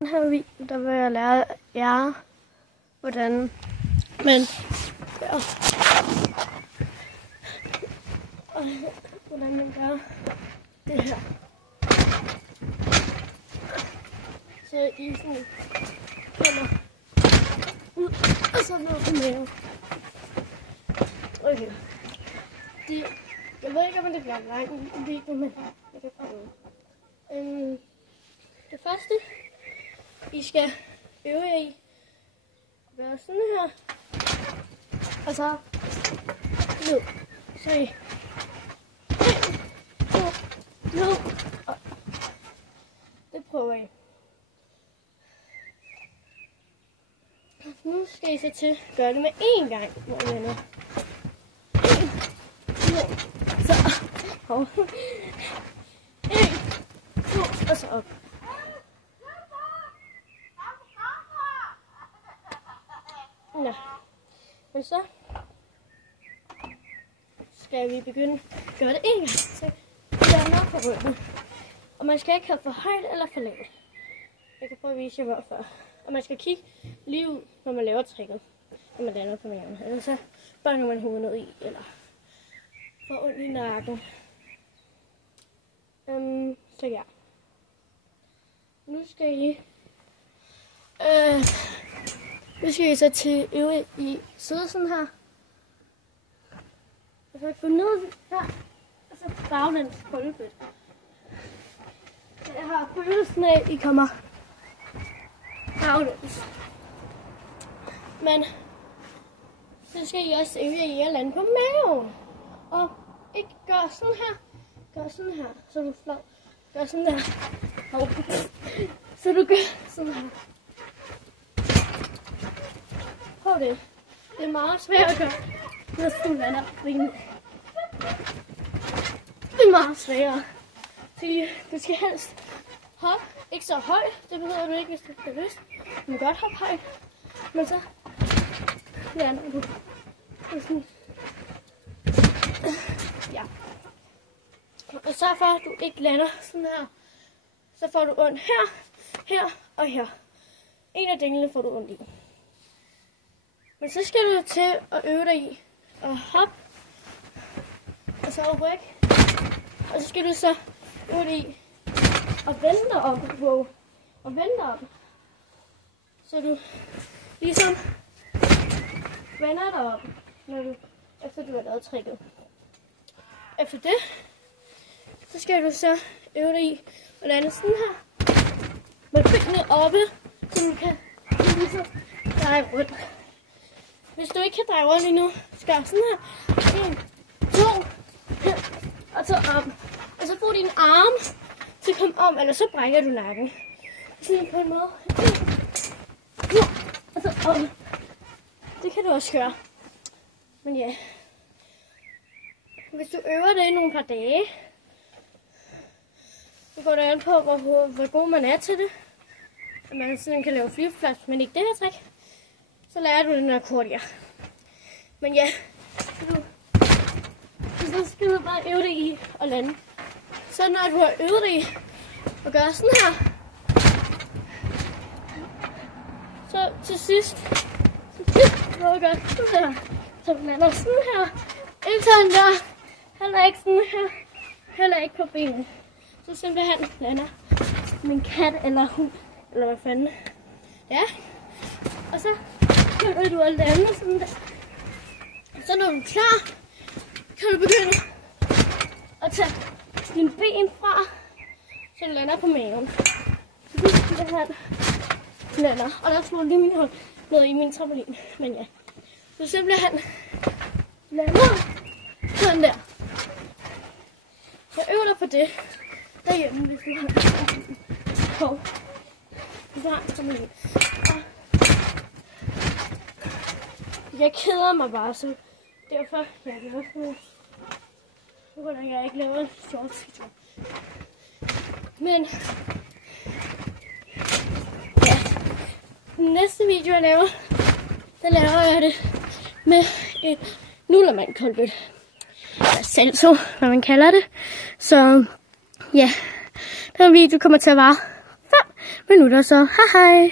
Den her video, der vil jeg lære jer, hvordan man gør, det her. Så isen kommer ud, og så ned på maven. Okay. Jeg ved ikke, om det bliver lang video, men jeg kan prøve. Det første, I skal øve jer i at være sådan her, og så ned. Så I 1, 2, ned, og det prøver I. Nu skal I så til at gøre det med én gang, hvor I lander. 1, 2, så op. 1, 2, og så op. Ja. Men så skal vi begynde at gøre det en gang. Så lander på ryggen. Og man skal ikke have for højt eller for lavt. Jeg kan prøve at vise jer hvorfor. Og man skal kigge lige ud, når man laver tricket. Når man lander på maven. Ellers så banker man hovedet ned i, eller får ondt i nakken. Så ja. Nu skal I så til øve i sidde sådan her. Og så gå ned her, og så baglæns gulvet. Jeg har følelsen af, at I kommer baglæns. Men så skal I også øve i at lande på maven. Og ikke gøre sådan her. Gør sådan her, så du flad. Gør sådan der. Så du gør sådan her. Prøv det. Det er meget svært at gøre, hvis du lander rimelig. Det er meget sværere. Du skal helst hoppe. Ikke så højt. Det behøver du ikke, hvis du skal lyst. Du må godt hoppe højt. Men så lander du. Sådan. Ja. Og så for at du ikke lander sådan her, så får du ondt her, her og her. En af delene får du ondt i. Men så skal du til at øve dig i at hoppe, og så rykke. Og så skal du så øve dig i at vende dig op, og vende dig op. Så du ligesom vender dig op, efter du har lavet tricket. Efter det, så skal du så øve dig i at lande sådan her. Med benene oppe, så du kan ligesom dreje rundt. Hvis du ikke kan dreje rundt endnu, skal jeg sådan her. 1, 2, og så op. Og så brug dine arme til at komme om, eller så brækker du nakken. Sådan på en måde. 1, 2, og så op. Det kan du også gøre. Men ja. Hvis du øver det i nogle par dage, så går det an på, hvor god man er til det. At man sådan kan lave flipflops, men ikke det her trick. Så lærer du det nok hurtigere. Men ja, så skal du bare øve dig i at lande. Så når du har øvet dig i at gøre sådan her, så til sidst, hvor du gør sådan her, så du lander sådan her, ikke sådan der, heller ikke sådan her, heller ikke på benet. Så simpelthen lander som en kat eller hund, eller hvad fanden. Ja, og så begynder du at lande sådan der. Så når du er klar, kan du begynde at tage dine ben fra, så du lander på maven. Så du simpelthen lander. Og der slår lige min hånd ned i min trampolin. Men ja, du simpelthen lander sådan der. Så øv dig på det derhjemme, hvis du har på. Hvis du har en trampolin. Jeg keder mig bare, så derfor jeg er glad for, hvordan jeg ikke laver en shorts. Men ja, den næste video jeg laver, så laver jeg det med et nullermand-kolbøt. Eller salto, hvad man kalder det. Så ja, den video kommer til at vare 5 Men nu er der så hej hej.